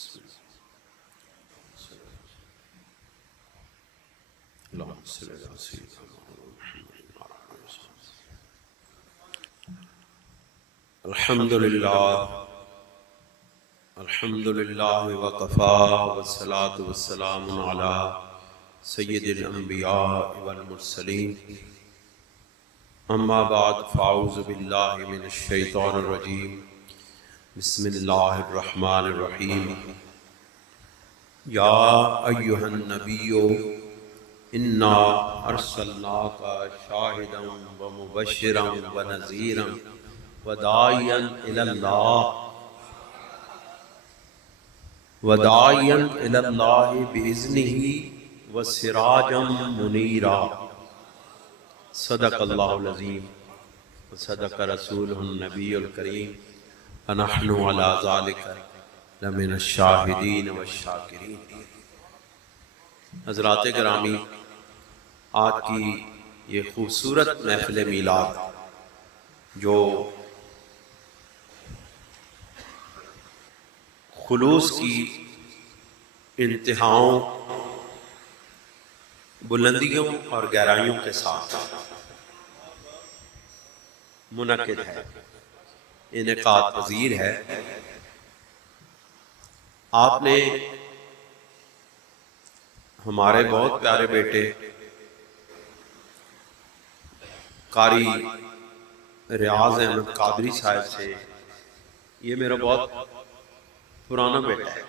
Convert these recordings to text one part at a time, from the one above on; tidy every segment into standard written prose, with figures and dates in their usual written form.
بسم اللہ اللہم صلی علی سیدنا محمد۔ الحمدللہ وقفا والصلاة والسلام علی سید الانبیاء والمرسلین، اما بعد فاعوذ باللہ من الشیطان الرجیم، بسم اللہ الرحمن الرحیم۔ یا ایہا النبی انا ارسلناک شاہدا ومبشرا ونذیرا وداعیا الی اللہ بإذنہ وسراجا منیرا۔ صدق اللہ العظیم وصدق رسولہ النبی الکریم، ونحن علی ذلک لمن الشاہدین والشاکرین۔ حضرات گرامی، آج کی یہ خوبصورت محفل میلاد جو خلوص کی انتہاؤں، بلندیوں اور گہرائیوں کے ساتھ منعقد ہے، انعقاد پذیر ہے۔ آپ نے ہمارے بہت پیارے بیٹے قاری ریاض احمد قادری صاحب سے، یہ میرا بہت پرانا بیٹا ہے،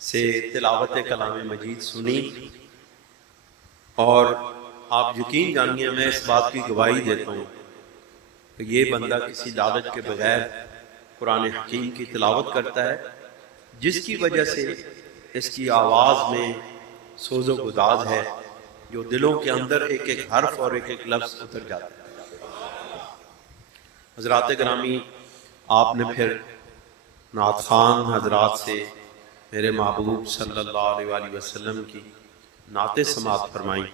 سے تلاوت کلام مجید سنی، اور آپ یقین جانیے میں اس بات کی گواہی دیتا ہوں کہ یہ بندہ کسی لالچ کے بغیر قرآن حکیم کی تلاوت کرتا ہے، جس کی وجہ سے اس کی آواز میں سوز و گداز ہے جو دلوں کے اندر ایک ایک حرف اور ایک ایک لفظ اتر جاتا ہے۔ حضرات گرامی، آپ نے پھر نعت خوان حضرات سے میرے محبوب صلی اللہ علیہ وآلہ وسلم کی نعتیں سماعت فرمائیں۔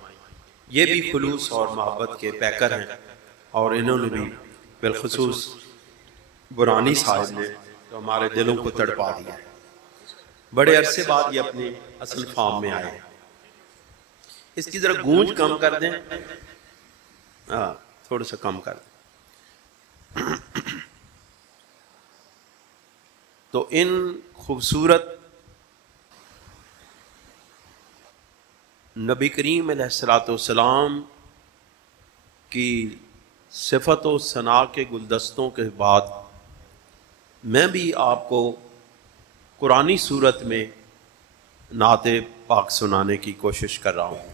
یہ بھی خلوص اور محبت کے پیکر ہیں، اور انہوں نے بھی بالخصوص برانی صاحب نے جو ہمارے دلوں کو تڑپا دیا ہے۔ بڑے عرصے بعد یہ اپنے اصل فارم میں آئے۔ اس کی ذرا گونج کم کر دیں، تھوڑا سا کم کر دیں۔ تو ان خوبصورت نبی کریم علیہ السلام کی صفت و ثنا کے گلدستوں کے بعد میں بھی آپ کو قرآنی صورت میں نعت پاک سنانے کی کوشش کر رہا ہوں۔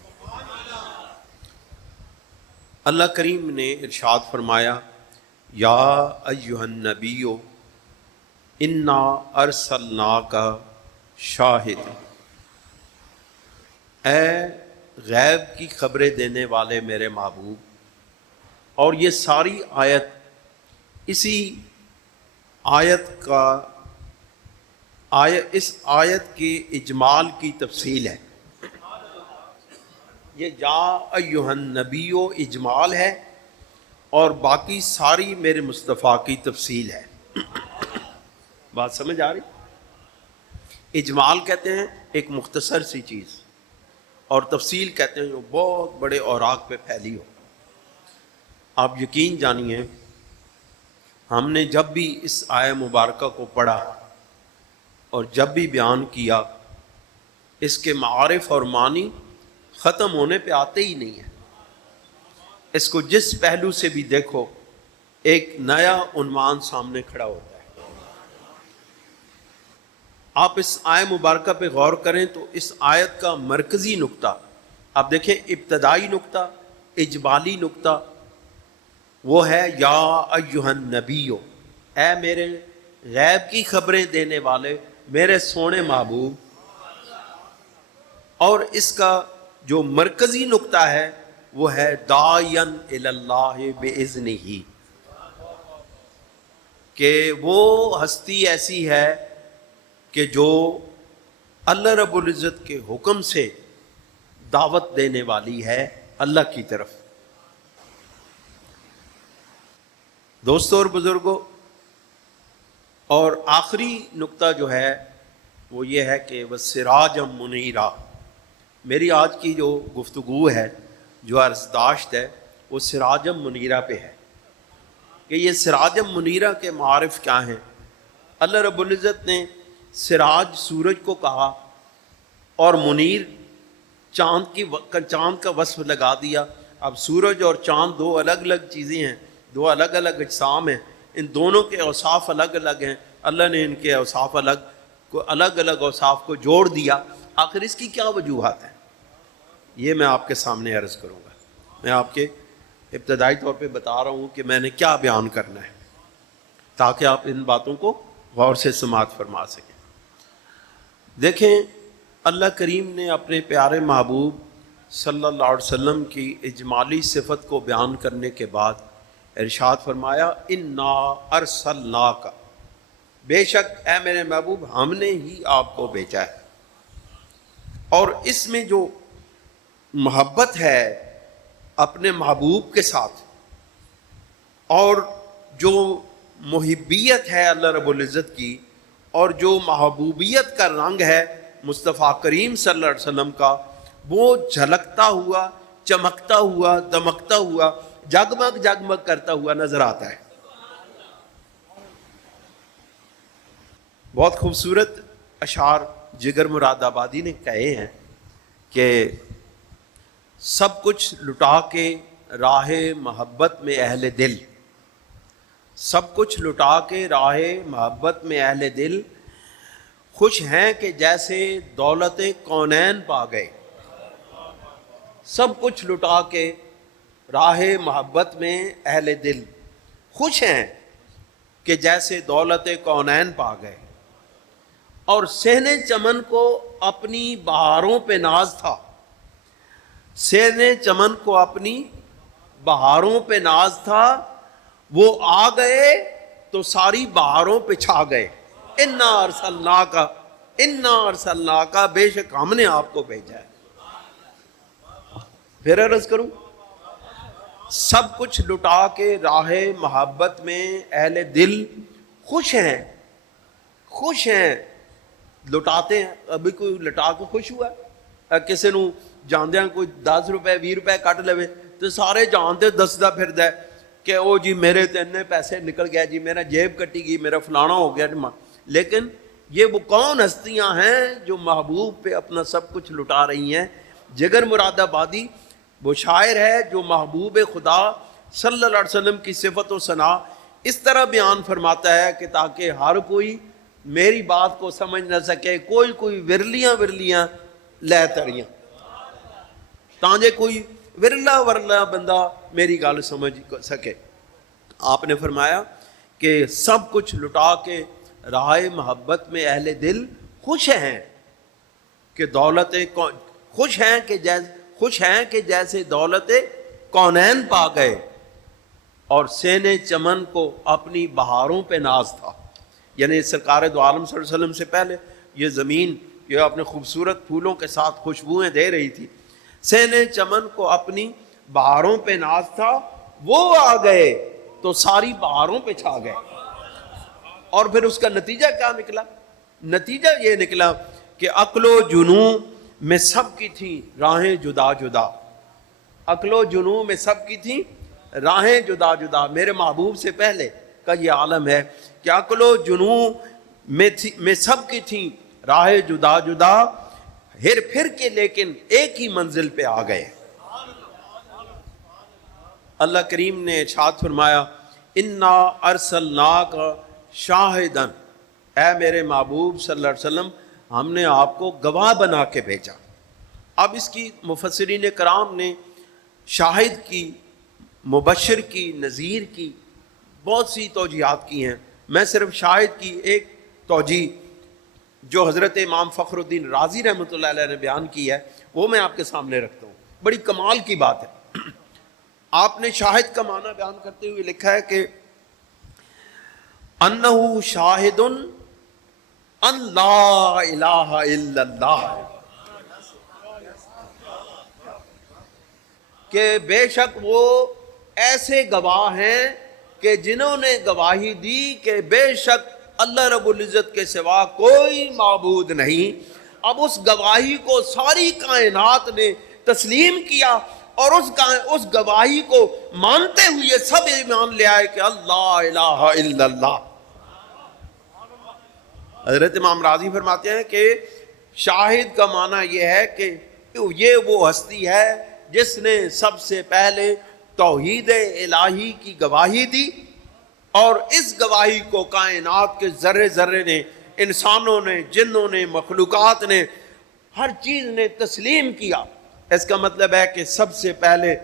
اللہ کریم نے ارشاد فرمایا، یا ایہا النبی انا ارسلناک شاہد، اے غیب کی خبریں دینے والے میرے محبوب۔ اور یہ ساری آیت اسی آیت کا اس آیت کے اجمال کی تفصیل ہے۔ یہ یا ایہا النبی اجمال ہے، اور باقی ساری میرے مصطفیٰ کی تفصیل ہے۔ بات سمجھ آ رہی؟ اجمال کہتے ہیں ایک مختصر سی چیز، اور تفصیل کہتے ہیں جو بہت بڑے اوراق پہ پھیلی ہو۔ آپ یقین جانیے، ہم نے جب بھی اس آیہ مبارکہ کو پڑھا اور جب بھی بیان کیا، اس کے معارف اور معنی ختم ہونے پہ آتے ہی نہیں ہیں۔ اس کو جس پہلو سے بھی دیکھو، ایک نیا عنوان سامنے کھڑا ہوتا ہے۔ آپ اس آیہ مبارکہ پہ غور کریں تو اس آیت کا مرکزی نقطہ آپ دیکھیں، ابتدائی نقطہ، اجمالی نقطہ، وہ ہے یا ایہا النبی، اے میرے غیب کی خبریں دینے والے میرے سونے محبوب۔ اور اس کا جو مرکزی نقطہ ہے وہ ہے داعیا الی اللہ بإذنہ، کہ وہ ہستی ایسی ہے کہ جو اللہ رب العزت کے حکم سے دعوت دینے والی ہے اللہ کی طرف۔ دوستو اور بزرگوں، اور آخری نقطہ جو ہے وہ یہ ہے کہ وَسِرَاجًا مُنِيرًا، میری آج کی جو گفتگو ہے، جو عرضداشت ہے، وہ سراجم منیرہ پہ ہے کہ یہ سراجم منیرہ کے معارف کیا ہیں۔ اللہ رب العزت نے سراج سورج کو کہا اور منیر چاند کا وصف لگا دیا۔ اب سورج اور چاند دو الگ الگ چیزیں ہیں، دو الگ الگ اجسام ہیں، ان دونوں کے اوصاف الگ الگ ہیں، اللہ نے ان کے اوصاف الگ الگ اوصاف کو جوڑ دیا۔ آخر اس کی کیا وجوہات ہیں، یہ میں آپ کے سامنے عرض کروں گا۔ میں آپ کے ابتدائی طور پہ بتا رہا ہوں کہ میں نے کیا بیان کرنا ہے، تاکہ آپ ان باتوں کو غور سے سماعت فرما سکیں۔ دیکھیں، اللہ کریم نے اپنے پیارے محبوب صلی اللہ علیہ وسلم کی اجمالی صفت کو بیان کرنے کے بعد ارشاد فرمایا، انا ارسلناک، بے شک اے میرے محبوب ہم نے ہی آپ کو بھیجا ہے۔ اور اس میں جو محبت ہے اپنے محبوب کے ساتھ، اور جو محبیت ہے اللہ رب العزت کی، اور جو محبوبیت کا رنگ ہے مصطفیٰ کریم صلی اللہ علیہ وسلم کا، وہ جھلکتا ہوا، چمکتا ہوا، دمکتا ہوا، جگمگ جگمگ کرتا ہوا نظر آتا ہے۔ بہت خوبصورت اشعار جگر مراد آبادی نے کہے ہیں کہ سب کچھ لٹا کے راہ محبت میں اہل دل، سب کچھ لٹا کے راہ محبت میں اہل دل، خوش ہیں کہ جیسے دولت کونین پا گئے۔ سب کچھ لٹا کے راہ محبت میں اہل دل خوش ہیں کہ جیسے دولت کونین پا گئے۔ اور صحن چمن کو اپنی بہاروں پہ ناز تھا، صحن چمن کو اپنی بہاروں پہ ناز تھا، وہ آ گئے تو ساری بہاروں پہ چھا گئے۔ انا ارسلناک، انا ارسلناک، بے شک ہم نے آپ کو بھیجا ہے۔ پھر عرض کروں، سب کچھ لٹا کے راہ محبت میں اہل دل خوش ہیں، خوش ہیں، لٹاتے ہیں۔ ابھی کوئی لٹا کے خوش ہوا ہے؟ کسی نو جاندیاں کوئی 10 روپے 20 روپے کٹ لوے تو سارے جانتے دسدا پھردا ہے کہ او جی میرے تے اتنے پیسے نکل گیا جی، میرا جیب کٹی گئی، میرا فلانا ہو گیا۔ لیکن یہ وہ کون ہستیاں ہیں جو محبوب پہ اپنا سب کچھ لٹا رہی ہیں؟ جگر مراد آبادی وہ شاعر ہے جو محبوب خدا صلی اللہ علیہ وسلم کی صفت و ثنا اس طرح بیان فرماتا ہے کہ تاکہ ہر کوئی میری بات کو سمجھ نہ سکے، کوئی ورلیاں لے تریاں، تانجے کوئی ورلا بندہ میری گل سمجھ سکے۔ آپ نے فرمایا کہ سب کچھ لٹا کے راہ محبت میں اہل دل خوش ہیں کہ خوش ہیں کہ جیسے دولت کونین پا گئے، اور سین چمن کو اپنی بہاروں پہ ناز تھا۔ یعنی سرکار دو عالم صلی اللہ علیہ وسلم سے پہلے یہ زمین یہ اپنے خوبصورت پھولوں کے ساتھ خوشبوئیں دے رہی تھی۔ سین چمن کو اپنی بہاروں پہ ناز تھا، وہ آ گئے تو ساری بہاروں پہ چھا گئے۔ اور پھر اس کا نتیجہ کیا نکلا؟ نتیجہ یہ نکلا کہ عقل و جنوں میں سب کی تھیں راہیں جدا جدا، عقل و جنوں میں سب کی تھیں راہیں جدا جدا۔ میرے محبوب سے پہلے کا یہ عالم ہے کہ عقل و جنوں میں سب کی تھیں راہیں جدا جدا، ہر پھر کے لیکن ایک ہی منزل پہ آ گئے۔ اللہ کریم نے ارشاد فرمایا، انا ارسلناک شاہدن، اے میرے محبوب صلی اللہ علیہ وسلم ہم نے آپ کو گواہ بنا کے بھیجا۔ اب اس کی مفسرین کرام نے شاہد کی، مبشر کی، نذیر کی بہت سی توجیہات کی ہیں۔ میں صرف شاہد کی ایک توجیہ جو حضرت امام فخر الدین رازی رحمۃ اللہ علیہ نے بیان کی ہے وہ میں آپ کے سامنے رکھتا ہوں، بڑی کمال کی بات ہے۔ آپ نے شاہد کا معنی بیان کرتے ہوئے لکھا ہے کہ انہ شاہد ان لا الہ الا اللہ، کہ بے شک وہ ایسے گواہ ہیں کہ جنہوں نے گواہی دی کہ بے شک اللہ رب العزت کے سوا کوئی معبود نہیں۔ اب اس گواہی کو ساری کائنات نے تسلیم کیا، اور اس گواہی کو مانتے ہوئے سب ایمان لے آئے کہ اللہ الہ الا اللہ۔ حضرت امام راضی فرماتے ہیں کہ شاہد کا معنی یہ ہے کہ یہ وہ ہستی ہے جس نے سب سے پہلے توحید الہی کی گواہی دی، اور اس گواہی کو کائنات کے ذرے ذرے نے، انسانوں نے، جنوں نے، مخلوقات نے، ہر چیز نے تسلیم کیا۔ اس کا مطلب ہے کہ سب سے پہلے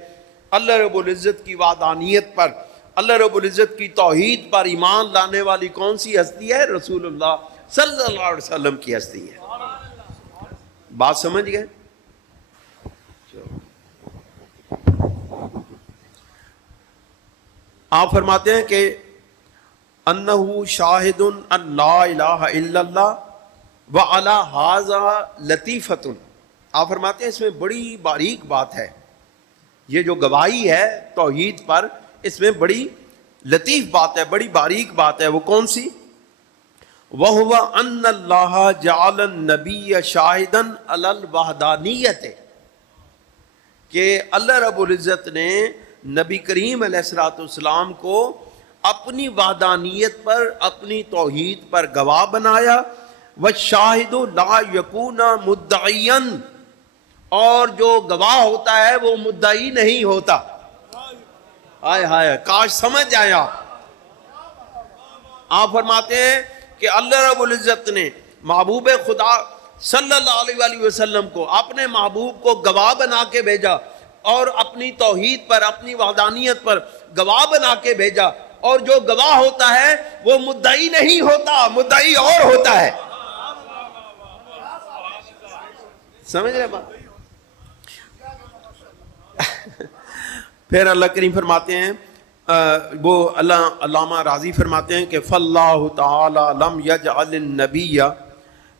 اللہ رب العزت کی وحدانیت پر، اللہ رب العزت کی توحید پر ایمان لانے والی کون سی ہستی ہے؟ رسول اللہ صلی اللہ علیہ وسلم کی ہستی ہے۔ بات سمجھ گئے؟ آپ فرماتے ہیں کہ انہو شاہد ان لا الہ الا اللہ وعلی ھذا لطیفۃ۔ آپ فرماتے ہیں اس میں بڑی باریک بات ہے، یہ جو گواہی ہے توحید پر، اس میں بڑی لطیف بات ہے، بڑی باریک بات ہے۔ وہ کون سی؟ وَهُوَ أَنَّ اللَّهَ جَعَلَ النَّبِيَّ شَاهِدًا عَلَى الْوَحْدَانِيَّةِ، کہ اللہ رب العزت نے نبی کریم علیہ السلام کو اپنی وحدانیت پر، اپنی توحید پر گواہ بنایا۔ وَالشَّاهِدُ لَا يَكُونَ مُدَّعِيًا، اور جو گواہ ہوتا ہے وہ مدعی نہیں ہوتا۔ ہائے ہائے، کاش سمجھ جائیں آپ فرماتے ہیں کہ اللہ رب العزت نے محبوب خدا صلی اللہ علیہ وسلم کو، اپنے محبوب کو گواہ بنا کے بھیجا، اور اپنی توحید پر، اپنی وحدانیت پر گواہ بنا کے بھیجا، اور جو گواہ ہوتا ہے وہ مدعی نہیں ہوتا، مدعی اور ہوتا ہے۔ سمجھ رہے بات؟ پھر اللہ کریم فرماتے ہیں، وہ علامہ راضی فرماتے ہیں کہ فاللہ تعالی لم یجعل النبی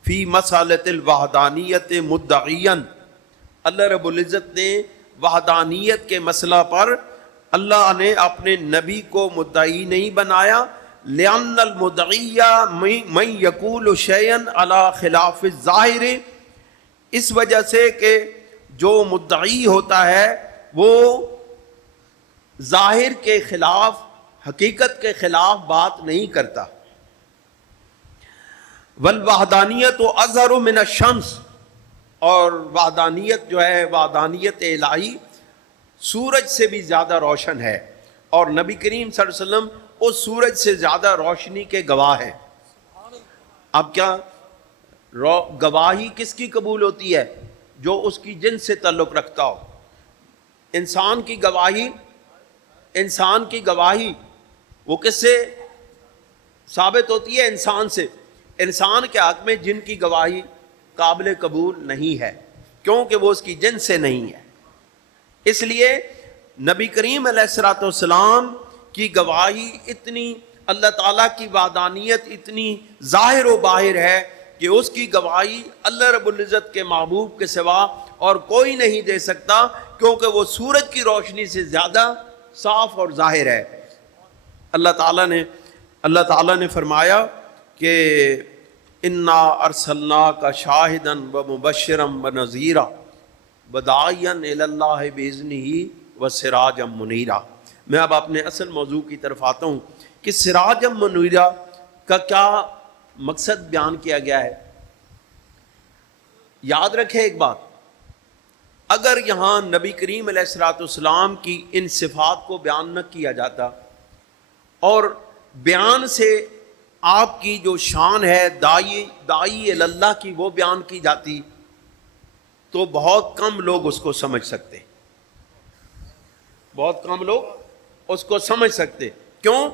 فی مسألۃ الوحدانیت مدعیا، اللہ رب العزت نے وحدانیت کے مسئلہ پر اللہ نے اپنے نبی کو مدعی نہیں بنایا۔ لأن المدعی من یقول شیئا علی خلاف الظاہر، اس وجہ سے کہ جو مدعی ہوتا ہے وہ ظاہر کے خلاف، حقیقت کے خلاف بات نہیں کرتا۔ والوحدانیت اظہر من الشمس، اور وحدانیت جو ہے، وحدانیت الہی سورج سے بھی زیادہ روشن ہے، اور نبی کریم صلی اللہ علیہ وسلم اس سورج سے زیادہ روشنی کے گواہ ہیں۔ اب کیا گواہی کس کی قبول ہوتی ہے؟ جو اس کی جنس سے تعلق رکھتا ہو۔ انسان کی گواہی وہ کس سے ثابت ہوتی ہے؟ انسان سے۔ انسان کے حق میں جن کی گواہی قابل قبول نہیں ہے، کیونکہ وہ اس کی جنس سے نہیں ہے۔ اس لیے نبی کریم علیہ السلام کی گواہی اتنی، اللہ تعالیٰ کی وحدانیت اتنی ظاہر و باہر ہے کہ اس کی گواہی اللہ رب العزت کے محبوب کے سوا اور کوئی نہیں دے سکتا، کیونکہ وہ سورج کی روشنی سے زیادہ صاف اور ظاہر ہے۔ اللہ تعالیٰ نے فرمایا کہ انا ارسلناک شاہدا ومبشرا ونذیرا وداعیا الی اللہ باذنہ وسراجا منیرا۔ میں اب اپنے اصل موضوع کی طرف آتا ہوں کہ سراجا منیرا کا کیا مقصد بیان کیا گیا ہے۔ یاد رکھیں ایک بات، اگر یہاں نبی کریم علیہ السلام کی ان صفات کو بیان نہ کیا جاتا، اور بیان سے آپ کی جو شان ہے داعی اللہ کی وہ بیان کی جاتی، تو بہت کم لوگ اس کو سمجھ سکتے، بہت کم لوگ اس کو سمجھ سکتے۔ کیوں؟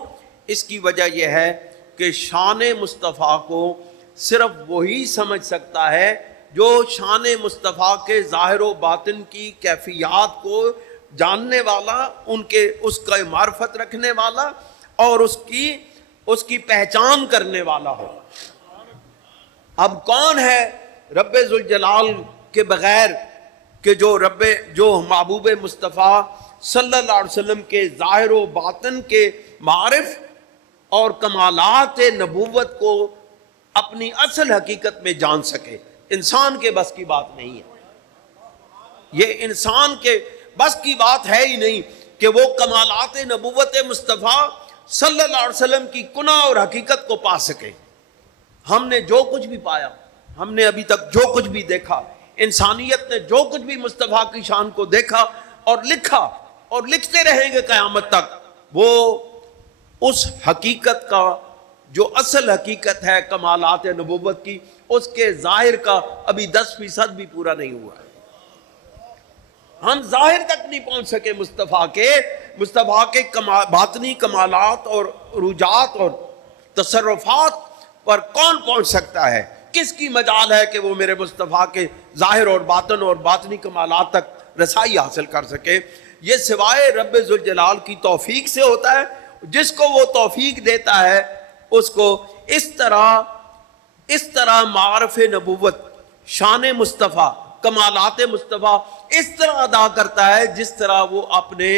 اس کی وجہ یہ ہے کہ شان مصطفیٰ کو صرف وہی سمجھ سکتا ہے جو شان مصطفیٰ کے ظاہر و باطن کی کیفیات کو جاننے والا، اس کا معرفت رکھنے والا، اور اس کی پہچان کرنے والا ہو۔ اب کون ہے رب ذوالجلال کے بغیر کہ جو محبوب مصطفیٰ صلی اللہ علیہ وسلم کے ظاہر و باطن کے معارف اور کمالات نبوت کو اپنی اصل حقیقت میں جان سکے، انسان کے بس کی بات نہیں ہے۔ یہ انسان کے بس کی بات ہے ہی نہیں کہ وہ کمالات نبوت مصطفیٰ صلی اللہ علیہ وسلم کی کنہ اور حقیقت کو پا سکے۔ ہم نے جو کچھ بھی پایا، ہم نے ابھی تک جو کچھ بھی دیکھا، انسانیت نے جو کچھ بھی مصطفیٰ کی شان کو دیکھا اور لکھا اور لکھتے رہیں گے قیامت تک، وہ اس حقیقت کا جو اصل حقیقت ہے کمالات نبوت کی، اس کے ظاہر کا ابھی 10% بھی پورا نہیں ہوا ہے۔ ہم ظاہر تک نہیں پہنچ سکے مصطفیٰ کے باطنی کمالات اور عروجات اور تصرفات پر کون پہنچ سکتا ہے؟ کس کی مجال ہے کہ وہ میرے مصطفیٰ کے ظاہر اور باطنی کمالات تک رسائی حاصل کر سکے؟ یہ سوائے رب ذوالجلال کی توفیق سے ہوتا ہے۔ جس کو وہ توفیق دیتا ہے اس کو اس طرح معارف نبوت، شان مصطفیٰ، کمالات مصطفیٰ اس طرح ادا کرتا ہے جس طرح وہ اپنے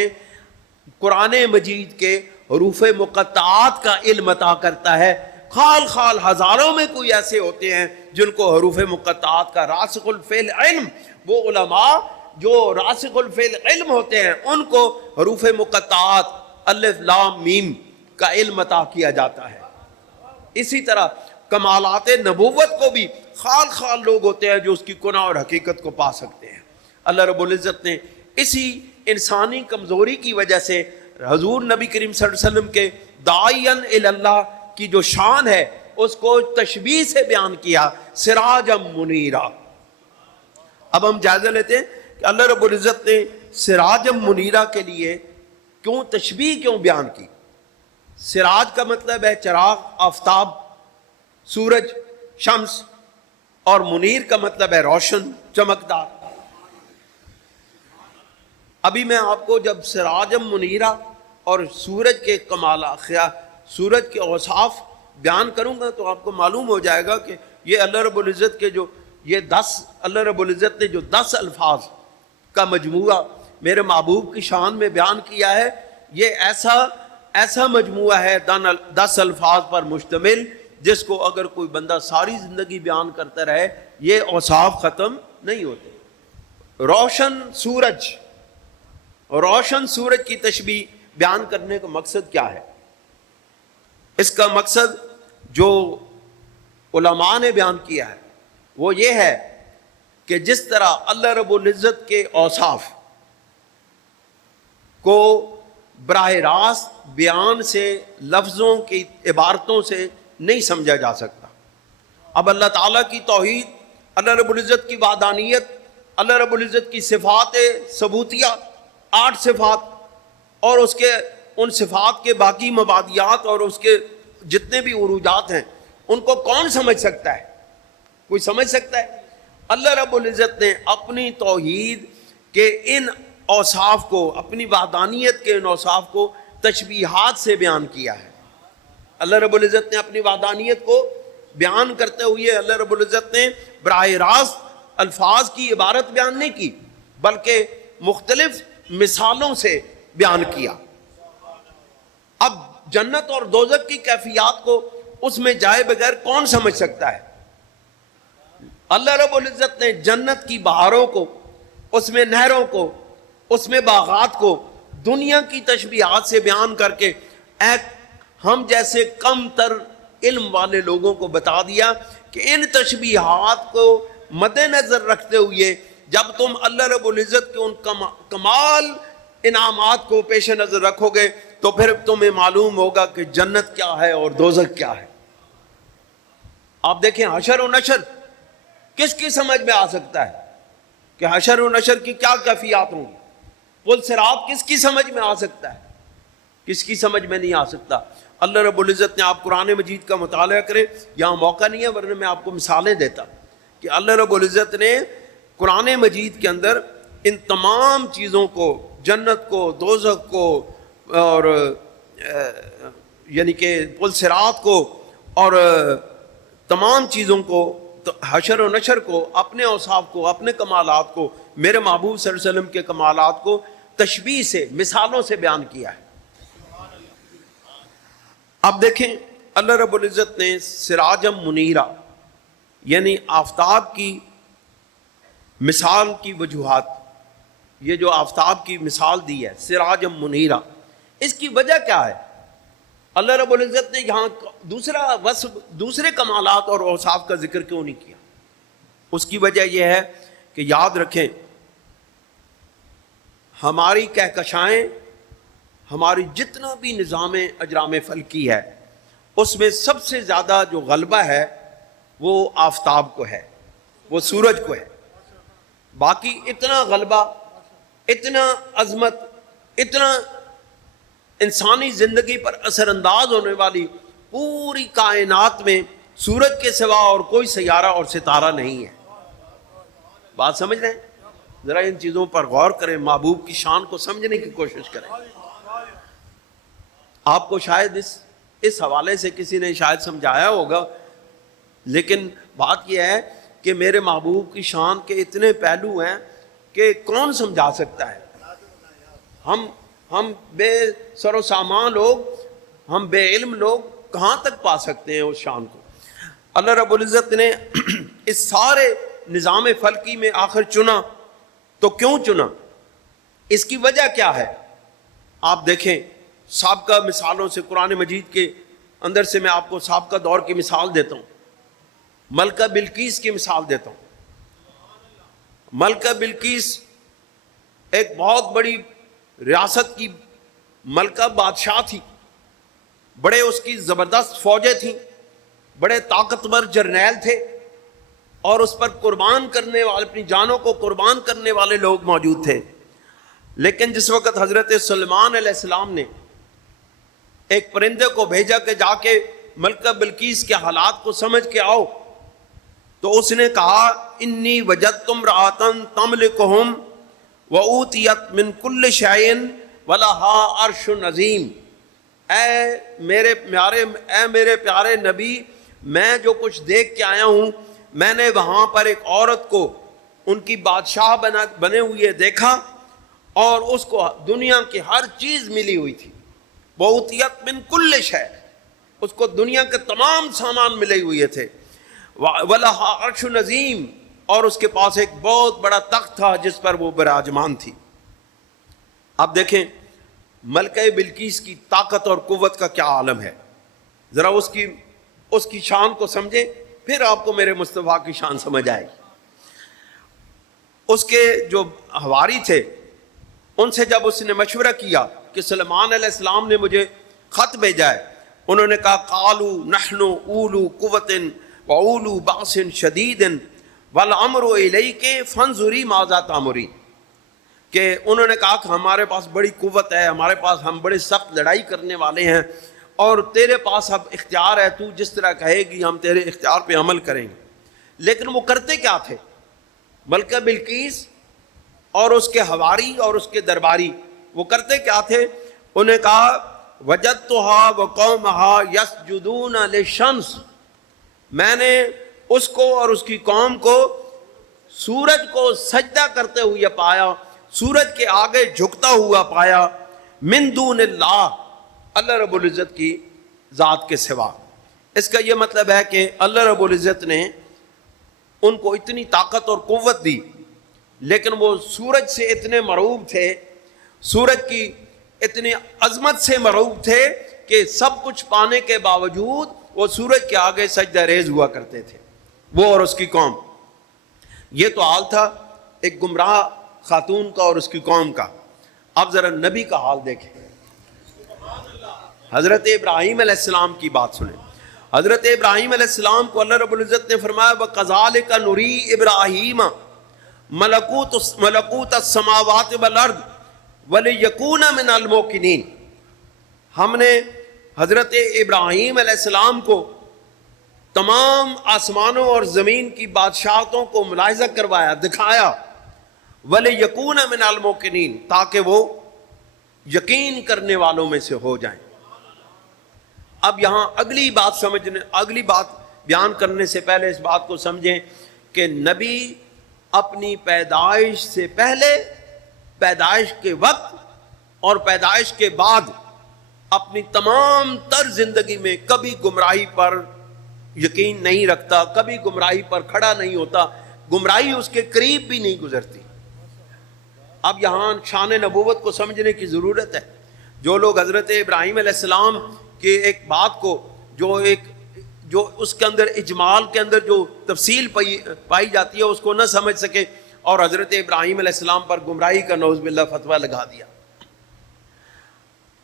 قرآن مجید کے حروف مقطعات کا علم عطا کرتا ہے۔ خال خال ہزاروں میں کوئی ایسے ہوتے ہیں جن کو حروف مقطعات کا راسخ الفعل علم، وہ علماء جو راسخ الفعل علم ہوتے ہیں ان کو حروف مقطعات الف لام میم کا علم عطا کیا جاتا ہے۔ اسی طرح کمالات نبوت کو بھی خال خال لوگ ہوتے ہیں جو اس کی کنہ اور حقیقت کو پا سکتے ہیں۔ اللہ رب العزت نے اسی انسانی کمزوری کی وجہ سے حضور نبی کریم صلی اللہ علیہ وسلم کے داعین الی اللہ کی جو شان ہے اس کو تشبیہ سے بیان کیا، سراجا منیرا۔ اب ہم جائزہ لیتے ہیں کہ اللہ رب العزت نے سراجا منیرا کے لیے کیوں تشبیہ کیوں بیان کی؟ سراج کا مطلب ہے چراغ، آفتاب، سورج، شمس، اور منیر کا مطلب ہے روشن، چمکدار۔ ابھی میں آپ کو جب سراجم منیرہ اور سورج کے کمالات، سورج کے اوصاف بیان کروں گا تو آپ کو معلوم ہو جائے گا کہ یہ اللہ رب العزت کے جو اللہ رب العزت نے جو 10 الفاظ کا مجموعہ میرے محبوب کی شان میں بیان کیا ہے، یہ ایسا مجموعہ ہے 10 الفاظ پر مشتمل جس کو اگر کوئی بندہ ساری زندگی بیان کرتا رہے یہ اوصاف ختم نہیں ہوتے۔ روشن سورج کی تشبیہ بیان کرنے کا مقصد کیا ہے؟ اس کا مقصد جو علماء نے بیان کیا ہے وہ یہ ہے کہ جس طرح اللہ رب العزت کے اوصاف کو براہ راست بیان سے، لفظوں کی عبارتوں سے نہیں سمجھا جا سکتا۔ اب اللہ تعالیٰ کی توحید، اللہ رب العزت کی وحدانیت، اللہ رب العزت کی صفات ثبوتیہ، 8 صفات، اور اس کے ان صفات کے باقی مبادیات اور اس کے جتنے بھی عروجات ہیں ان کو کون سمجھ سکتا ہے؟ کوئی سمجھ سکتا ہے؟ اللہ رب العزت نے اپنی توحید کے ان اوصاف کو، اپنی وحدانیت کے ان اوصاف کو تشبیہات سے بیان کیا ہے۔ اللہ رب العزت نے اپنی وحدانیت کو بیان کرتے ہوئے اللہ رب العزت نے براہ راست الفاظ کی عبارت بیان نہیں کی بلکہ مختلف مثالوں سے بیان کیا۔ اب جنت اور دوزخ کی کیفیات کو اس میں جائے بغیر کون سمجھ سکتا ہے؟ اللہ رب العزت نے جنت کی بہاروں کو، اس میں نہروں کو، اس میں باغات کو دنیا کی تشبیہات سے بیان کر کے ہم جیسے کم تر علم والے لوگوں کو بتا دیا کہ ان تشبیہات کو مد نظر رکھتے ہوئے جب تم اللہ رب العزت کے ان کمال انعامات کو پیش نظر رکھو گے تو پھر تمہیں معلوم ہوگا کہ جنت کیا ہے اور دوزخ کیا ہے۔ آپ دیکھیں حشر و نشر کس کی سمجھ میں آ سکتا ہے کہ حشر و نشر کی کیا کیفیات ہوں گی؟ پل صراط کس کی سمجھ میں آ سکتا ہے؟ کس کی سمجھ میں نہیں آ سکتا۔ اللہ رب العزت نے، آپ قرآن مجید کا مطالعہ کریں، یہاں موقع نہیں ہے ورنہ میں آپ کو مثالیں دیتا کہ اللہ رب العزت نے قرآن مجید کے اندر ان تمام چیزوں کو، جنت کو، دوزخ کو، اور یعنی کہ پل صراط کو اور تمام چیزوں کو، حشر و نشر کو، اپنے اوصاف کو، اپنے کمالات کو، میرے محبوب صلی اللہ علیہ وسلم کے کمالات کو تشبیہ سے، مثالوں سے بیان کیا ہے۔ اب دیکھیں اللہ رب العزت نے سراجم منیرہ یعنی آفتاب کی مثال کی وجوہات، یہ جو آفتاب کی مثال دی ہے سراجم منیرہ، اس کی وجہ کیا ہے؟ اللہ رب العزت نے یہاں دوسرا وصف، دوسرے کمالات اور اوصاف کا ذکر کیوں نہیں کیا؟ اس کی وجہ یہ ہے کہ یاد رکھیں ہماری کہکشائیں، ہماری جتنا بھی نظام اجرام فلکی ہے اس میں سب سے زیادہ جو غلبہ ہے وہ آفتاب کو ہے، وہ سورج کو ہے۔ باقی اتنا غلبہ، اتنا عظمت، اتنا انسانی زندگی پر اثر انداز ہونے والی پوری کائنات میں سورج کے سوا اور کوئی سیارہ اور ستارہ نہیں ہے۔ بات سمجھ رہے ہیں؟ ذرا ان چیزوں پر غور کریں، محبوب کی شان کو سمجھنے کی کوشش کریں۔ آپ کو شاید اس حوالے سے کسی نے شاید سمجھایا ہوگا، لیکن بات یہ ہے کہ میرے محبوب کی شان کے اتنے پہلو ہیں کہ کون سمجھا سکتا ہے؟ ہم بے سر و سامان لوگ، ہم بے علم لوگ کہاں تک پا سکتے ہیں اس شان کو؟ اللہ رب العزت نے اس سارے نظام فلکی میں آخر چنا تو کیوں چنا؟ اس کی وجہ کیا ہے؟ آپ دیکھیں سابقہ مثالوں سے، قرآن مجید کے اندر سے میں آپ کو سابقہ دور کی مثال دیتا ہوں، ملکہ بلقیس کی مثال دیتا ہوں۔ ملکہ بلقیس ایک بہت بڑی ریاست کی ملکہ بادشاہ تھی، بڑے اس کی زبردست فوجیں تھیں، بڑے طاقتور جرنیل تھے، اور اس پر قربان کرنے والے، اپنی جانوں کو قربان کرنے والے لوگ موجود تھے۔ لیکن جس وقت حضرت سلیمان علیہ السلام نے ایک پرندے کو بھیجا کہ جا کے ملکہ بلقیس کے حالات کو سمجھ کے آؤ، تو اس نے کہا انی وجدت امرأۃ تملکہم وأوتیت من کل شیء ولہا عرش عظیم۔ اے میرے پیارے نبی، میں جو کچھ دیکھ کے آیا ہوں، میں نے وہاں پر ایک عورت کو ان کی بادشاہ بنے ہوئے دیکھا، اور اس کو دنیا کی ہر چیز ملی ہوئی تھی۔ وأوتیت من کل شیء، اس کو دنیا کے تمام سامان ملے ہوئے تھے۔ وَلَهَا عَرْشٌ عَظِيمٌ، اور اس کے پاس ایک بہت بڑا تخت تھا جس پر وہ براجمان تھی۔ اب دیکھیں ملکہ بلقیس کی طاقت اور قوت کا کیا عالم ہے، ذرا اس کی شان کو سمجھیں، پھر آپ کو میرے مصطفیٰ کی شان سمجھ آئے گی۔ اس کے جو حواری تھے ان سے جب اس نے مشورہ کیا کہ سلیمان علیہ السلام نے مجھے خط بھیجا ہے، انہوں نے کہا قالوا نحن اولو قوت واولو باس شدید والامر الیک فانظری ماذا تامرین، کہ انہوں نے کہا کہ ہمارے پاس بڑی قوت ہے، ہمارے پاس، ہم بڑے سخت لڑائی کرنے والے ہیں، اور تیرے پاس اب اختیار ہے، تو جس طرح کہے گی ہم تیرے اختیار پہ عمل کریں گے۔ لیکن وہ کرتے کیا تھے؟ ملکہ بلقیس اور اس کے حواری اور اس کے درباری وہ کرتے کیا تھے؟ انہیں کہا وجدتها وقومها يسجدون للشمس، میں نے اس کو اور اس کی قوم کو سورج کو سجدہ کرتے ہوئے پایا، سورج کے آگے جھکتا ہوا پایا، من دون اللہ، اللہ رب العزت کی ذات کے سوا۔ اس کا یہ مطلب ہے کہ اللہ رب العزت نے ان کو اتنی طاقت اور قوت دی، لیکن وہ سورج سے اتنے مرعوب تھے، سورج کی اتنی عظمت سے مرعوب تھے کہ سب کچھ پانے کے باوجود وہ سورج کے آگے سجدہ ریز ہوا کرتے تھے، وہ اور اس کی قوم۔ یہ تو حال تھا ایک گمراہ خاتون کا اور اس کی قوم کا۔ اب ذرا نبی کا حال دیکھیں، حضرت ابراہیم علیہ السلام کی بات سنیں۔ حضرت ابراہیم علیہ السلام کو اللہ رب العزت نے فرمایا وَكَذَلِكَ نُرِي إِبْرَاهِيمَ ملکوت السماوات والارض وَلِيَكُونَ مِنَ الْمُوقِنِينَ، ہم نے حضرت ابراہیم علیہ السلام کو تمام آسمانوں اور زمین کی بادشاہتوں کو ملاحظہ کروایا، دکھایا، وَلِيَكُونَ مِنَ الْمُوقِنِينَ، تاکہ وہ یقین کرنے والوں میں سے ہو جائیں۔ اب یہاں اگلی بات بیان کرنے سے پہلے اس بات کو سمجھیں کہ نبی اپنی پیدائش سے پہلے، پیدائش کے وقت اور پیدائش کے بعد اپنی تمام تر زندگی میں کبھی گمراہی پر یقین نہیں رکھتا، کبھی گمراہی پر کھڑا نہیں ہوتا، گمراہی اس کے قریب بھی نہیں گزرتی۔ اب یہاں شان نبوت کو سمجھنے کی ضرورت ہے۔ جو لوگ حضرت ابراہیم علیہ السلام کے ایک بات کو جو اس کے اندر اجمال کے اندر جو تفصیل پائی جاتی ہے اس کو نہ سمجھ سکے اور حضرت ابراہیم علیہ السلام پر گمراہی کا نعوذ باللہ فتویٰ لگا دیا۔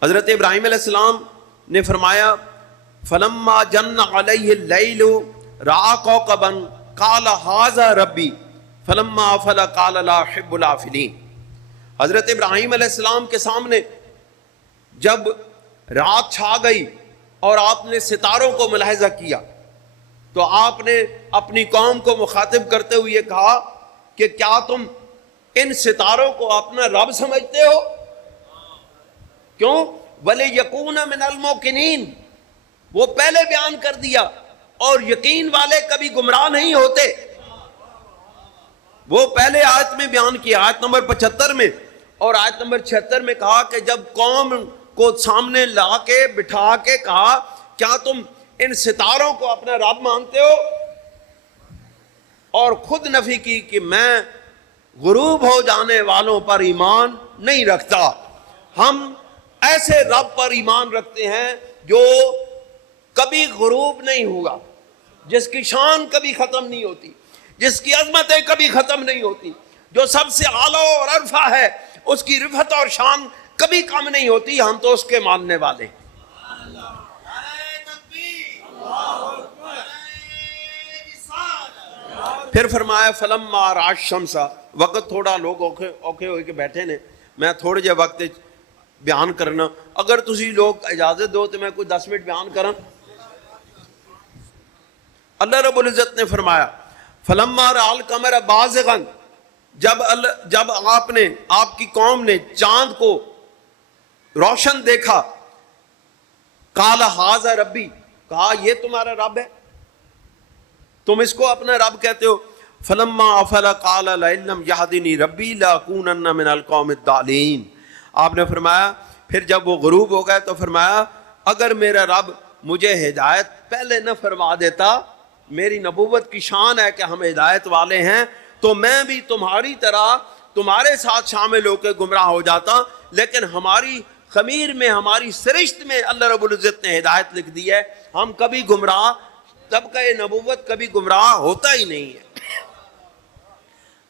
حضرت ابراہیم علیہ السلام نے فرمایا فلما جن علیہ اللیل رأى کوكبا قال ھذا ربی فلما افل قال لا احب الآفلین۔ حضرت ابراہیم علیہ السلام کے سامنے جب رات چھا گئی اور آپ نے ستاروں کو ملاحظہ کیا تو آپ نے اپنی قوم کو مخاطب کرتے ہوئے کہا کہ کیا تم ان ستاروں کو اپنا رب سمجھتے ہو؟ کیوں؟ وَلِيَكُونَ مِنَ الْمُوقِنِينَ، وہ پہلے بیان کر دیا، اور یقین والے کبھی گمراہ نہیں ہوتے۔ وہ پہلے آیت میں بیان کیا، آیت نمبر 75 میں اور آیت نمبر 76 میں کہا کہ جب قوم کو سامنے لا کے بٹھا کے کہا کیا تم ان ستاروں کو اپنا رب مانتے ہو، اور خود نفی کی کہ میں غروب ہو جانے والوں پر ایمان نہیں رکھتا، ہم ایسے رب پر ایمان رکھتے ہیں جو کبھی غروب نہیں ہوگا، جس کی شان کبھی ختم نہیں ہوتی، جس کی عظمتیں کبھی ختم نہیں ہوتی، جو سب سے اعلیٰ اور عرفہ ہے، اس کی رفعت اور شان کبھی کم نہیں ہوتی، ہم تو اس کے ماننے والے ہیں۔ پھر فرمایا فلما رأى الشمس، وقت تھوڑا لوگ اوکھے ہوئے کے بیٹھے نے، میں تھوڑے جے وقت بیان کرنا، اگر تسی لوگ اجازت دو تو میں کوئی 10 منٹ بیان کروں۔ اللہ رب العزت نے فرمایا فلما رأى القمر بازغا، جب آپ کی قوم نے چاند کو روشن دیکھا، قال ھذا ربی، کہا یہ تمہارا رب ہے، تم اس کو اپنا رب کہتے ہو۔ فلما افل قال لئن لم يهدني ربی لاکونن من القوم الضالین۔ آپ نے فرمایا پھر جب وہ غروب ہو گئے تو فرمایا اگر میرا رب مجھے ہدایت پہلے نہ فرما دیتا، میری نبوت کی شان ہے کہ ہم ہدایت والے ہیں، تو میں بھی تمہاری طرح تمہارے ساتھ شامل ہو کے گمراہ ہو جاتا، لیکن ہماری خمیر میں، ہماری سرشت میں اللہ رب العزت نے ہدایت لکھ دی ہے، ہم کبھی گمراہ، طبقہ نبوت کبھی گمراہ ہوتا ہی نہیں ہے۔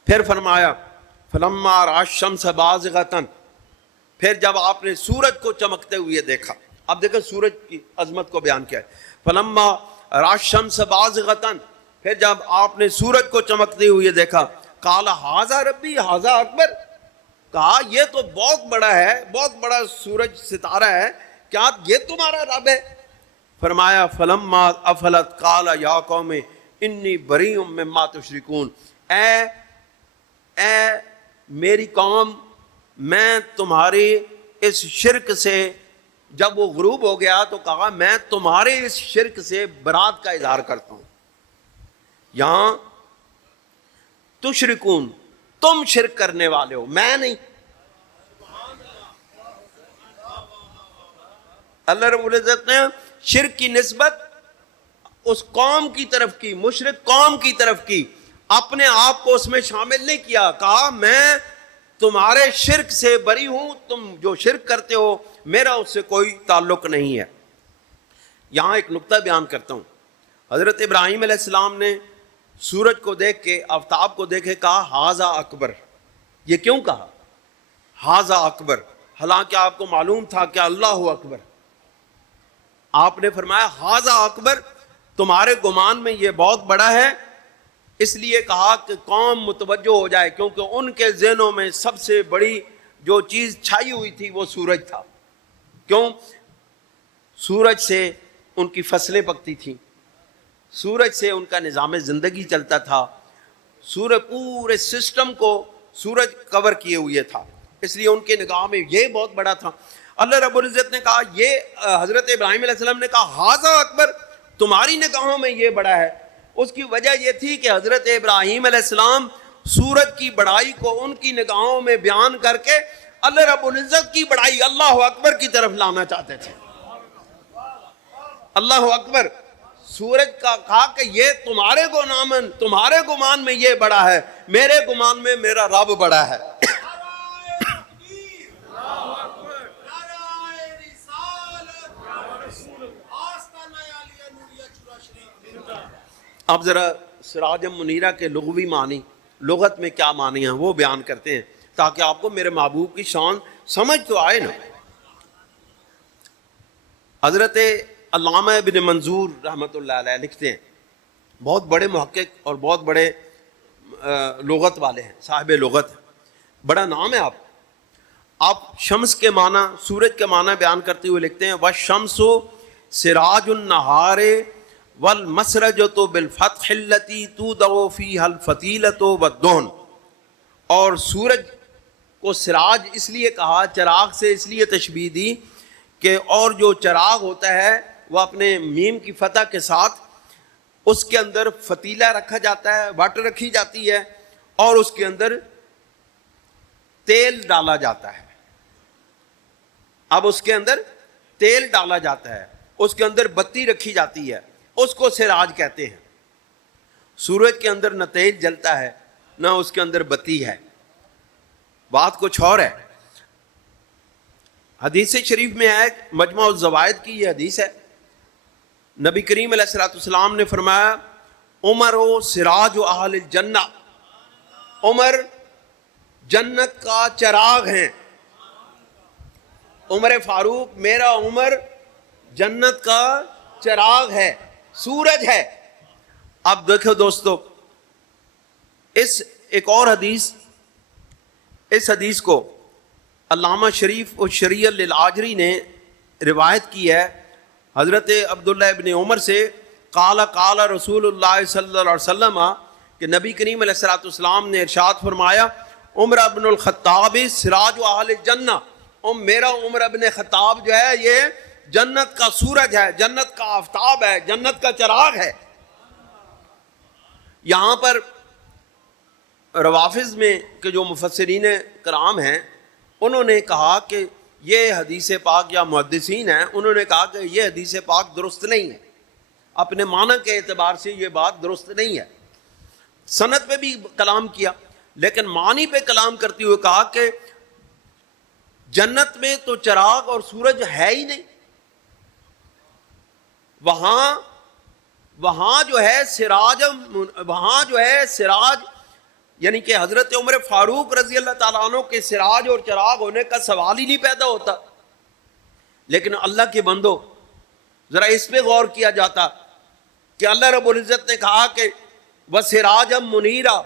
پھر فرمایا فلما رأى الشمس بازغة، پھر جب آپ نے سورج کو چمکتے ہوئے دیکھا، اب دیکھیں سورج کی عظمت کو بیان کیا ہے، فلما رأى الشمس بازغة، پھر جب آپ نے سورج کو چمکتے ہوئے دیکھا، قال ھذا ربی ھذا اکبر، کہا یہ تو بہت بڑا ہے، بہت بڑا سورج ستارہ ہے، کیا یہ تمہارا رب ہے؟ فرمایا فلما افلت قال یا قوم انی بریء مما تشرکون، اے میری قوم، میں تمہاری اس شرک سے، جب وہ غروب ہو گیا تو کہا میں تمہارے اس شرک سے برات کا اظہار کرتا ہوں۔ یہاں تشرکون، تم شرک کرنے والے ہو، میں نہیں۔ اللہ رب العزت نے شرک کی نسبت اس قوم کی طرف کی، مشرک قوم کی طرف کی، اپنے آپ کو اس میں شامل نہیں کیا، کہا میں تمہارے شرک سے بری ہوں، تم جو شرک کرتے ہو میرا اس سے کوئی تعلق نہیں ہے۔ یہاں ایک نقطہ بیان کرتا ہوں، حضرت ابراہیم علیہ السلام نے سورج کو دیکھ کے، آفتاب کو دیکھے کہا ھذا اکبر۔ یہ کیوں کہا ھذا اکبر؟ حالانکہ آپ کو معلوم تھا کہ اللہ اکبر۔ آپ نے فرمایا ھذا اکبر، تمہارے گمان میں یہ بہت بڑا ہے، اس لیے کہا کہ قوم متوجہ ہو جائے، کیونکہ ان کے ذہنوں میں سب سے بڑی جو چیز چھائی ہوئی تھی وہ سورج تھا۔ کیوں؟ سورج سے ان کی فصلیں پکتی تھیں، سورج سے ان کا نظام زندگی چلتا تھا، سورج پورے سسٹم کو سورج کور کیے ہوئے تھا، اس لیے ان کے نگاہ میں یہ بہت بڑا تھا۔ اللہ رب العزت نے کہا، یہ حضرت ابراہیم علیہ السلام نے کہا ھذا اکبر، تمہاری نگاہوں میں یہ بڑا ہے۔ اس کی وجہ یہ تھی کہ حضرت ابراہیم علیہ السلام سورج کی بڑائی کو ان کی نگاہوں میں بیان کر کے اللہ رب العزت کی بڑائی، اللہ اکبر کی طرف لانا چاہتے تھے۔ اللہ اکبر. سورج کا کہا کہ یہ تمہارے گمان میں یہ بڑا ہے، میرے گمان میں میرا رب بڑا ہے. اب ذرا سراج منیرہ کے لغوی معنی، لغت میں کیا معنی ہیں وہ بیان کرتے ہیں تاکہ آپ کو میرے محبوب کی شان سمجھ تو آئے نا. حضرت علامہ ابن منظور رحمۃ اللہ علیہ لکھتے ہیں، بہت بڑے محقق اور بہت بڑے لغت والے ہیں، صاحب لغت، بڑا نام ہے. آپ شمس کے معنی، سورج کے معنی بیان کرتے ہوئے لکھتے ہیں وَالشَّمْسُ سِرَاجُ النَّهَارِ وَالْمَسْرَجَةُ بِالْفَتْحِ الَّتِي تُوضَعُ فِيهَا الْفَتِيلَةُ وَالدُّهْنُ. اور سورج کو سراج اس لیے کہا، چراغ سے اس لیے تشبیہ دی کہ اور جو چراغ ہوتا ہے وہ اپنے میم کی فتح کے ساتھ اس کے اندر فتیلہ رکھا جاتا ہے، واٹر رکھی جاتی ہے اور اس کے اندر تیل ڈالا جاتا ہے. اب اس کے اندر تیل ڈالا جاتا ہے، اس کے اندر بتی رکھی جاتی ہے، اس کو سراج کہتے ہیں. سورج کے اندر نہ تیل جلتا ہے نہ اس کے اندر بتی ہے، بات کچھ اور ہے. حدیث شریف میں ہے، مجمع الزوائد کی یہ حدیث ہے، نبی کریم علیہ الصلوۃ والسلام نے فرمایا عمر و سراج و اہل الجنہ، عمر جنت کا چراغ ہیں. عمر فاروق، میرا عمر جنت کا چراغ ہے، سورج ہے. اب دیکھو دوستو، ایک اور حدیث، اس حدیث کو علامہ شریف و شریع للآجری نے روایت کی ہے حضرت عبداللہ ابن عمر سے، قال قال رسول اللہ صلی اللہ علیہ وسلم، کہ نبی کریم علیہ الصلوۃ والسلام نے ارشاد فرمایا عمر ابن الخطاب سراج و اہل الجنہ، میرا عمر ابن خطاب جو ہے یہ جنت کا سورج ہے، جنت کا آفتاب ہے، جنت کا چراغ ہے. یہاں پر روافظ میں کہ جو مفسرین کرام ہیں انہوں نے کہا کہ یہ حدیث پاک، یا محدثین ہیں انہوں نے کہا کہ یہ حدیث پاک درست نہیں ہے، اپنے معنی کے اعتبار سے یہ بات درست نہیں ہے. سند پہ بھی کلام کیا لیکن معنی پہ کلام کرتے ہوئے کہا کہ جنت میں تو چراغ اور سورج ہے ہی نہیں، وہاں جو ہے سراج یعنی کہ حضرت عمر فاروق رضی اللہ تعالیٰ عنہ کے سراج اور چراغ ہونے کا سوال ہی نہیں پیدا ہوتا. لیکن اللہ کے بندو ذرا اس پہ غور کیا جاتا کہ اللہ رب العزت نے کہا کہ وَسِرَاجًا مُنِيرًا،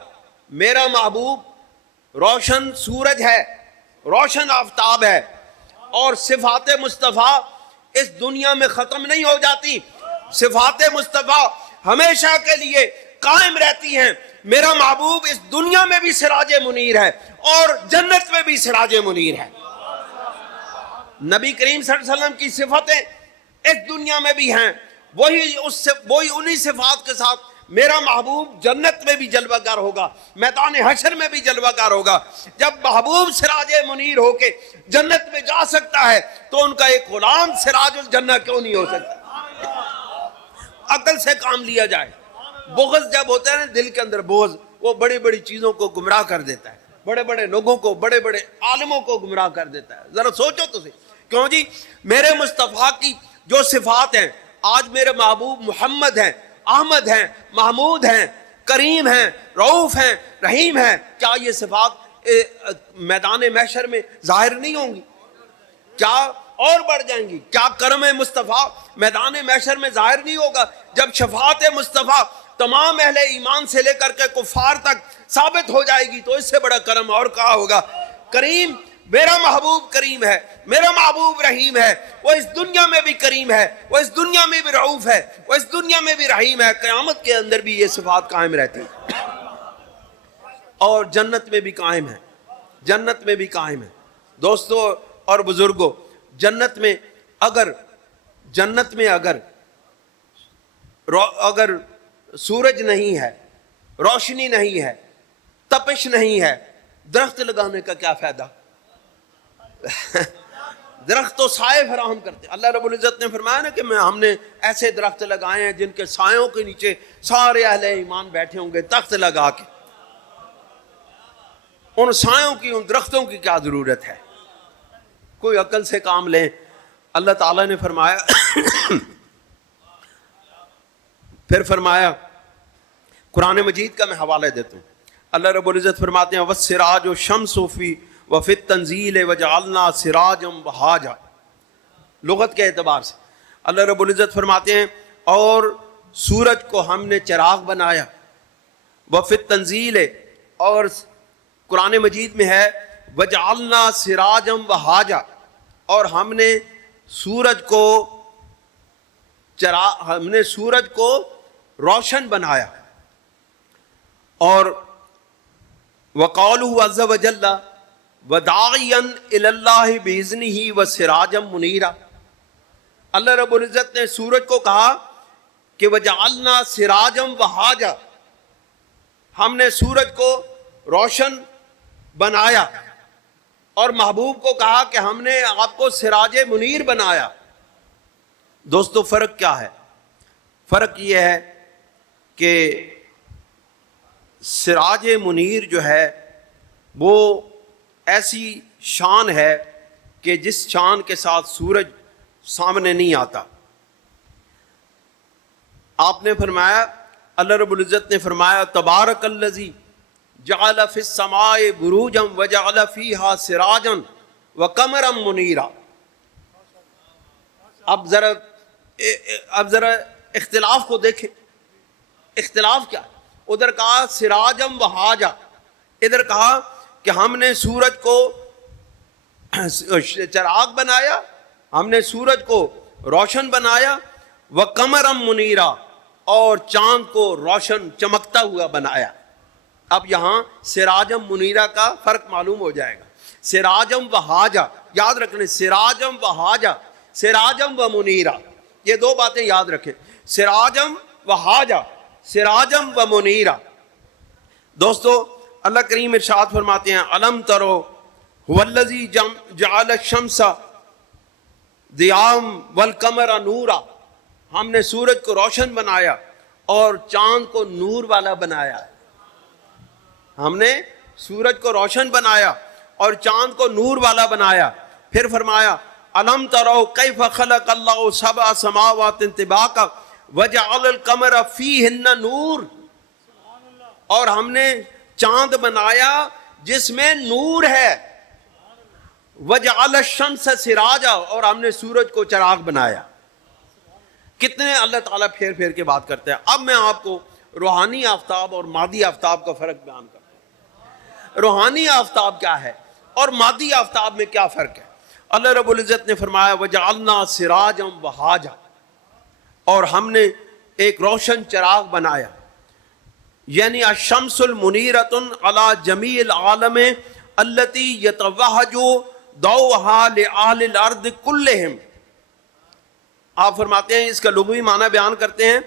میرا محبوب روشن سورج ہے، روشن آفتاب ہے. اور صفات مصطفیٰ اس دنیا میں ختم نہیں ہو جاتی، صفات مصطفیٰ ہمیشہ کے لیے قائم رہتی ہیں. میرا محبوب اس دنیا میں بھی سراج منیر ہے اور جنت میں بھی سراج منیر ہے. نبی کریم صلی اللہ علیہ وسلم کی صفتیں اس دنیا میں بھی ہیں، وہی انہی صفات کے ساتھ میرا محبوب جنت میں بھی جلوہ گر ہوگا، میدان حشر میں بھی جلوہ گر ہوگا. جب محبوب سراج منیر ہو کے جنت میں جا سکتا ہے تو ان کا ایک غلام سراج الجنہ کیوں نہیں ہو سکتا؟ عقل سے کام لیا جائے. بغض جب ہوتا ہے نا دل کے اندر، بغض وہ بڑی بڑی چیزوں کو گمراہ کر دیتا ہے، بڑے بڑے لوگوں کو، بڑے بڑے عالموں کو گمراہ کر دیتا ہے. ذرا سوچو تو صحیح. کیوں جی؟ میرے مصطفیٰ کی جو صفات ہیں، آج میرے محبوب محمد ہیں، احمد ہیں، محمود ہیں، کریم ہیں، رؤوف ہیں، رحیم ہیں، کیا یہ صفات میدان محشر میں ظاہر نہیں ہوں گی؟ کیا اور بڑھ جائیں گی؟ کیا کرم مصطفیٰ میدان محشر میں ظاہر نہیں ہوگا؟ جب شفاعت مصطفیٰ تمام اہل ایمان سے لے کر کے کفار تک ثابت ہو جائے گی تو اس سے بڑا کرم اور کہا ہوگا؟ کریم، میرا محبوب کریم ہے، میرا محبوب رحیم ہے، وہ اس دنیا میں بھی کریم ہے، وہ اس دنیا میں بھی رؤوف ہے، وہ اس دنیا میں بھی رحیم ہے. قیامت کے اندر بھی یہ صفات قائم رہتی ہیں اور جنت میں بھی قائم ہے، جنت میں بھی قائم ہے. دوستو اور بزرگوں، جنت میں اگر سورج نہیں ہے، روشنی نہیں ہے، تپش نہیں ہے، درخت لگانے کا کیا فائدہ؟ درخت تو سائے فراہم کرتے. اللہ رب العزت نے فرمایا نا کہ ہم نے ایسے درخت لگائے ہیں جن کے سایوں کے نیچے سارے اہل ایمان بیٹھے ہوں گے تخت لگا کے. ان سایوں کی، ان درختوں کی کیا ضرورت ہے؟ کوئی عقل سے کام لیں. اللہ تعالیٰ نے فرمایا پھر فرمایا، قرآن مجید کا میں حوالہ دیتا ہوں. اللہ رب العزت فرماتے ہیں وَالسِّرَاجُ الشَّمْسُ وَفِي التَّنزِيلِ وَجَعَلْنَا سِرَاجًا وَهَاجًا. لغت کے اعتبار سے اللہ رب العزت فرماتے ہیں اور سورج کو ہم نے چراغ بنایا. وَفِي التَّنزِيلِ، اور قرآن مجید میں ہے وَجَعَلْنَا سِرَاجًا وَهَاجًا، اور ہم نے سورج کو روشن بنایا. اور وَقَالُهُ عَزَّ وَجَلَّ وَدَاعِيًا إِلَى اللَّهِ بِإِذْنِهِ وَسِرَاجًا مُنِيرًا. اللہ رب العزت نے سورج کو کہا کہ وَجَعَلْنَا سِرَاجًا وَهَاجًا، ہم نے سورج کو روشن بنایا، اور محبوب کو کہا کہ ہم نے آپ کو سراج منیر بنایا. دوستو فرق کیا ہے؟ فرق یہ ہے کہ سراج منیر جو ہے وہ ایسی شان ہے کہ جس شان کے ساتھ سورج سامنے نہیں آتا. آپ نے فرمایا، اللہ رب العزت نے فرمایا تبارک الذی جعل فی السماء بروجا وجعل فیہا سراجا وقمرا منیرا. اب ذرا اختلاف کو دیکھیں. اختلاف کیا؟ ادھر کہا سراجم وہاجا، ادھر کہا کہ ہم نے سورج کو چراغ بنایا، ہم نے سورج کو روشن بنایا. وقمرم منیرا، اور چاند کو روشن چمکتا ہوا بنایا. اب یہاں سراجم منیرا کا فرق معلوم ہو جائے گا. سراجم وہاجا، یاد رکھنے، سراجم وہاجا، سراجم و منیرا، یہ دو باتیں یاد رکھیں. سراجم وہاجا، سراجم و منیرا. دوستو اللہ کریم ارشاد فرماتے ہیں الم ترو هو الذی جعل الشمس ضیاء والقمر نورا. ہم نے سورج کو روشن بنایا اور چاند کو نور والا بنایا. ہم نے سورج کو روشن بنایا اور چاند کو نور والا بنایا. پھر فرمایا الم ترو کیف خلق اللہ سبع سماوات طباقا وجعل القمر فیہن نور. اور ہم نے چاند بنایا جس میں نور ہے. وجعل الشمس سراجا، اور ہم نے سورج کو چراغ بنایا. کتنے اللہ تعالیٰ پھیر پھیر کے بات کرتے ہیں. اب میں آپ کو روحانی آفتاب اور مادی آفتاب کا فرق بیان کرتا ہوں. روحانی آفتاب کیا ہے اور مادی آفتاب میں کیا فرق ہے؟ اللہ رب العزت نے فرمایا وجعلنا سراجا وہاجا، اور ہم نے ایک روشن چراغ بنایا. یعنی الشمس المنیرۃ علی جمیع العالم التی یتوہج ضوءھا لأہل الارض کلہم. آپ فرماتے ہیں، اس کا لغوی معنی بیان کرتے ہیں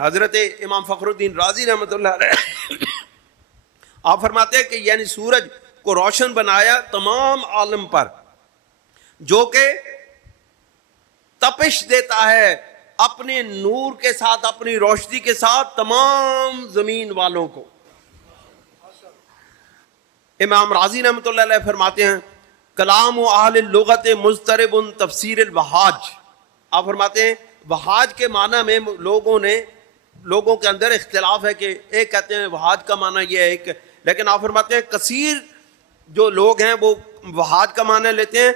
حضرت امام فخر الدین رازی رحمۃ اللہ علیہ. آپ فرماتے ہیں کہ یعنی سورج کو روشن بنایا تمام عالم پر، جو کہ تپش دیتا ہے اپنے نور کے ساتھ، اپنی روشنی کے ساتھ تمام زمین والوں کو. امام رازی رحمۃ اللہ علیہ فرماتے ہیں کلام اہل اللغت مضطرب تفسیر الوہاج. آپ فرماتے ہیں وہاج کے معنی میں لوگوں کے اندر اختلاف ہے کہ ایک کہتے ہیں وہاج کا معنی یہ ہے ایک، لیکن آپ فرماتے ہیں کثیر جو لوگ ہیں وہ وہاج کا معنی لیتے ہیں.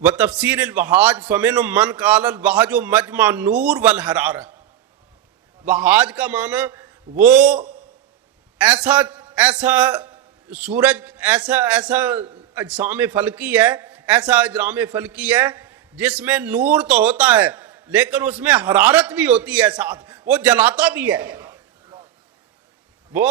وتفسیر الوہاج فمن من قال الوہج مجمع نور والحرارہ. وہاج کا معنی وہ ایسا سورج، ایسا اجسام فلکی ہے، ایسا اجرام فلکی ہے جس میں نور تو ہوتا ہے لیکن اس میں حرارت بھی ہوتی ہے ساتھ، وہ جلاتا بھی ہے، وہ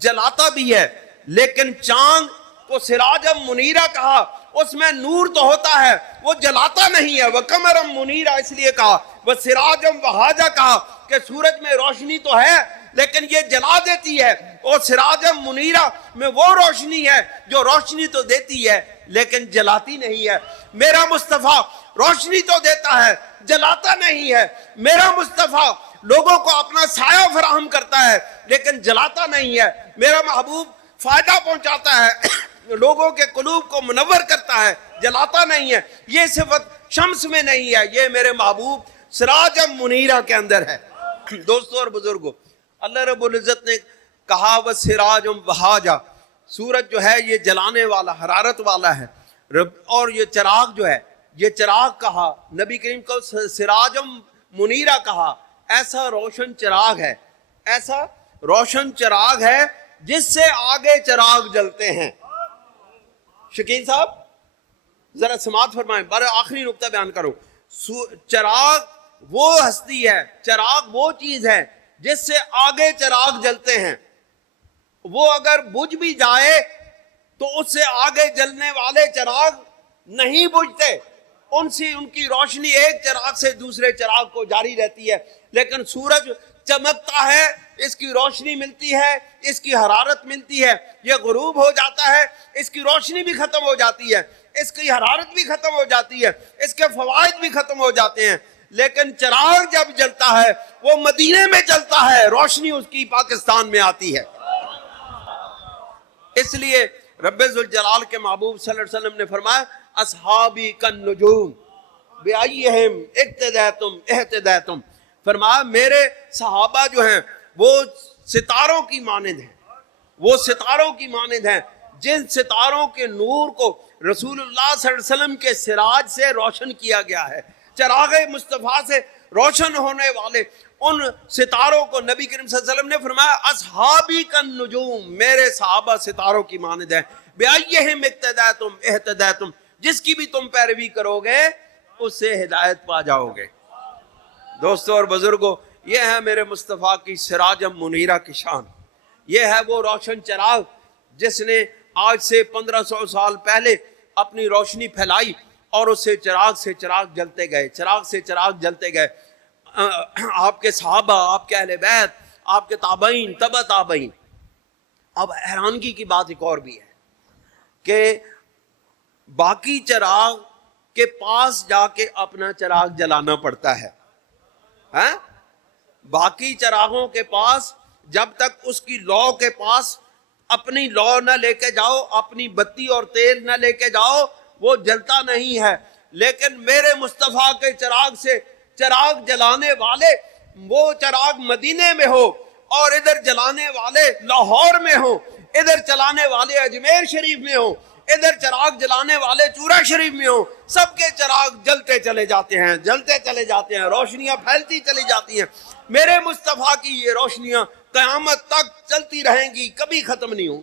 جلاتا بھی ہے. لیکن چاند کو سراج منیرہ کہا، اس میں نور تو ہوتا ہے وہ جلاتا نہیں ہے. وقمرم منیرہ اس لیے کہا، وہ سراجم وہاجا کہا کہ سورج میں روشنی تو ہے لیکن یہ جلا دیتی ہے، اور سراجم منیرہ میں وہ روشنی ہے جو روشنی تو دیتی ہے لیکن جلاتی نہیں ہے. میرا مصطفیٰ روشنی تو دیتا ہے, جلاتا نہیں ہے. میرا مصطفیٰ لوگوں کو اپنا سایہ فراہم کرتا ہے لیکن جلاتا نہیں ہے. میرا محبوب فائدہ پہنچاتا ہے, لوگوں کے قلوب کو منور کرتا ہے, جلاتا نہیں ہے. یہ صفت شمس میں نہیں ہے, یہ میرے محبوب سراج منیرہ کے اندر ہے. دوستوں اور بزرگوں, اللہ رب العزت نے کہا وسراج وہاجا, سورج جو ہے یہ جلانے والا, حرارت والا ہے. اور یہ چراغ جو ہے, یہ چراغ کہا, نبی کریم کو سراج منیرہ کہا. ایسا روشن چراغ ہے, ایسا روشن چراغ ہے جس سے آگے چراغ جلتے ہیں. شکیل صاحب ذرا سماعت فرمائیں, بارے آخری نقطہ بیان کرو. چراغ وہ ہستی ہے, چراغ وہ چیز ہے جس سے آگے چراغ جلتے ہیں. وہ اگر بجھ بھی جائے تو اس سے آگے جلنے والے چراغ نہیں بجھتے, ان کی روشنی ایک چراغ سے دوسرے چراغ کو جاری رہتی ہے. لیکن سورج چمکتا ہے, اس کی روشنی ملتی ہے, اس کی حرارت ملتی ہے, یہ غروب ہو جاتا ہے, اس کی روشنی بھی ختم ہو جاتی ہے, اس کی حرارت بھی ختم ہو جاتی ہے, اس کے فوائد بھی ختم ہو جاتے ہیں. لیکن چراغ جب جلتا ہے وہ مدینے میں جلتا ہے, روشنی اس کی پاکستان میں آتی ہے. اس لیے رب ذوالجلال کے محبوب صلی اللہ علیہ وسلم نے فرمایا اصحابی کالنجوم بأیہم اقتدیتم اہتدیتم. فرمایا میرے صحابہ جو ہیں وہ ستاروں کی مانند ہیں, وہ ستاروں کی مانند ہیں جن ستاروں کے نور کو رسول اللہ صلی اللہ علیہ وسلم کے سراج سے روشن کیا گیا ہے. چراغ مصطفیٰ سے روشن ہونے والے ان ستاروں کو نبی کریم صلی اللہ علیہ وسلم نے فرمایا اصحابی کالنجوم, میرے صحابہ ستاروں کی مانند ہیں. بأیہم اقتدیتم اہتدیتم, جس کی بھی تم پیروی کرو گے اس سے ہدایت پا جاؤ گے. دوستو اور بزرگوں, یہ ہے میرے مصطفیٰ کی سراج منیرہ کی شان. یہ ہے وہ روشن چراغ جس نے آج سے 1500 سال پہلے اپنی روشنی پھیلائی اور اس سے چراغ جلتے گئے, چراغ سے چراغ جلتے گئے. آپ کے صحابہ, آپ کے اہل بیت, آپ کے تابعین, تبع تابعین. اب حیرانگی کی بات ایک اور بھی ہے کہ باقی چراغ کے پاس جا کے اپنا چراغ جلانا پڑتا ہے. باقی چراغوں کے پاس جب تک اس کی لو کے پاس اپنی لو نہ لے کے جاؤ, اپنی بتی اور تیل نہ لے کے جاؤ, وہ جلتا نہیں ہے. لیکن میرے مصطفیٰ کے چراغ سے چراغ جلانے والے, وہ چراغ مدینے میں ہو اور ادھر جلانے والے لاہور میں ہو, ادھر چلانے والے اجمیر شریف میں ہو, ادھر چراغ جلانے والے چورا شریف میں ہو, سب کے چراغ جلتے چلے جاتے ہیں, جلتے چلے جاتے ہیں, روشنیاں پھیلتی چلی جاتی ہیں. میرے مصطفیٰ کی یہ روشنیاں قیامت تک چلتی رہیں گی, کبھی ختم نہیں ہوں.